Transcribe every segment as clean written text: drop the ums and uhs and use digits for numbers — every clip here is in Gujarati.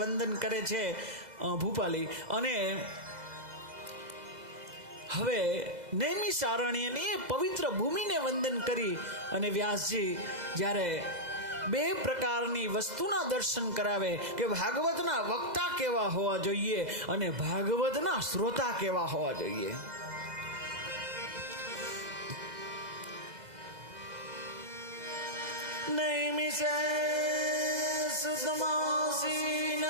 વંદન કરે છે ભૂપાલી. અને હવે નૈમિષારણ્યની પવિત્ર ભૂમિને વંદન કરી અને વ્યાસજી જ્યારે બે પ્રકારની વસ્તુના દર્શન કરાવે કે ભાગવતના વક્તા કેવા હોવા જોઈએ અને ભાગવતના શ્રોતા કેવા હોવા જોઈએ. નૈમિષે સમાસીન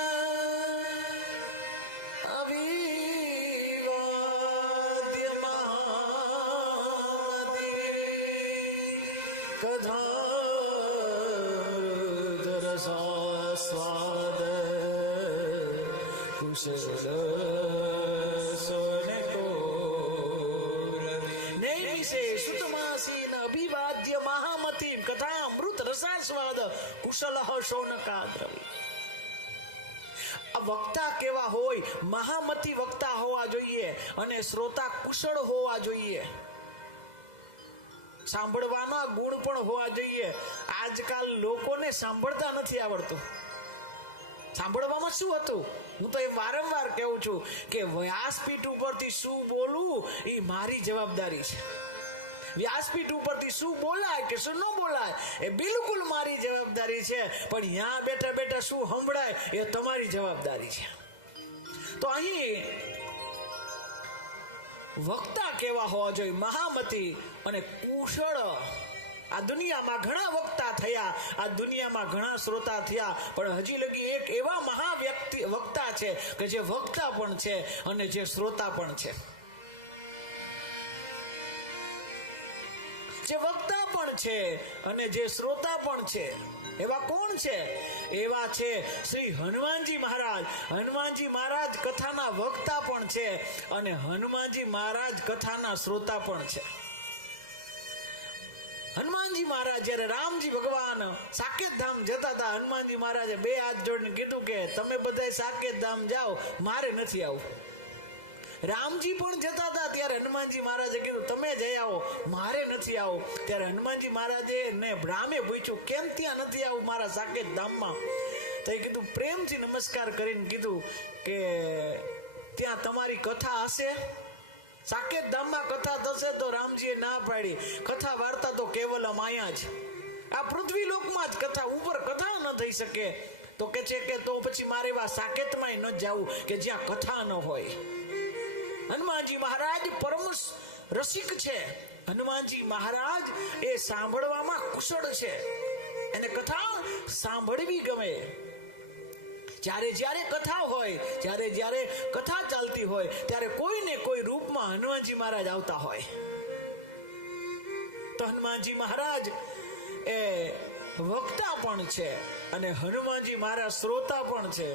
અવિવાદ્ય મહામતિ કથા સ્વાદ કુશલ સોનકો નૈમિષે સુતમાસીન અભિવાદ્ય મહામતિ કથા અમૃત રસાસ્વાદ કુશલ શૌનકાદ્રવિ. આ વક્તા કેવા હોય? મહામતી વક્તા હોવા જોઈએ અને શ્રોતા કુશળ હોવા જોઈએ. સાંભળવાના ગુણ પણ હોવા જોઈએ. આજકાલ લોકોને સાંભળતા નથી આવડતું. સાંભળવામાં શું હતું? હું તો એ વારંવાર કહું છું કે વ્યાસપીઠ ઉપરથી શું બોલવું એ મારી જવાબદારી છે. વ્યાસપીઠ ઉપરથી શું બોલાય કે શું ન બોલાય એ બિલકુલ મારી જવાબદારી છે. પણ અહીંયા બેઠા બેઠા શું સંભળાય એ તમારી જવાબદારી છે. તો અહીં વક્તા કેવા હોવા જોઈએ? મહામતી અને કુશળ. આ દુનિયામાં ઘણા વક્તા થયા, આ દુનિયામાં ઘણા શ્રોતા થયા, પણ હજી લગી એક એવા મહાવ્યક્તિ વક્તા છે કે જે વક્તા પણ છે અને જે શ્રોતા પણ છે. જે વક્તા પણ છે અને જે શ્રોતા પણ છે. એવા કોણ છે? એવા છે શ્રી હનુમાનજી મહારાજ. હનુમાનજી મહારાજ કથાના વક્તા પણ છે અને હનુમાનજી મહારાજ કથાના શ્રોતા પણ છે. હનુમાનજી મહારાજ જયારે રામજી ભગવાન સાકેત ધામ જતા હતા, હનુમાનજી મહારાજે બે હાથ જોડીને કીધું કે તમે બધા સાકેત ધામ જાઓ, મારે નથી આવું. રામજી પણ જતા હતા ત્યારે હનુમાનજી મહારાજે કીધું તમે જઈ આવો, મારે નથી આવું. ત્યારે હનુમાનજી મહારાજે ને રામે પૂછ્યું કેમ ત્યાં નથી આવું મારા સાકેત ધામમાં? તો એ કીધું પ્રેમથી નમસ્કાર કરીને કીધું કે ત્યાં તમારી કથા હશે? સાકેત ધામમાં કથા થશે? તો રામજીએ ના પાડી. કથા વાર્તા તો કેવલ અહીંયા જ, આ પૃથ્વી લોકમાં જ કથા, ઉપર કથા ન થઈ શકે. તો કે છે કે તો પછી મારે એવા સાકેતમાં ન જવું કે જ્યાં કથા ન હોય. હનુમાનજી મહારાજ પરમ રસિક છે. હનુમાનજી મહારાજ એ સાંભળવામાં કુશળ છે. એને કથા સાંભળવી ગમે. જ્યારે જ્યારે કથા હોય, જ્યારે જ્યારે કથા ચાલતી હોય ત્યારે કોઈ ને કોઈ રૂપમાં હનુમાનજી મહારાજ આવતા હોય. તો હનુમાનજી મહારાજ એ વક્તા પણ છે અને હનુમાનજી મહારાજ શ્રોતા પણ છે.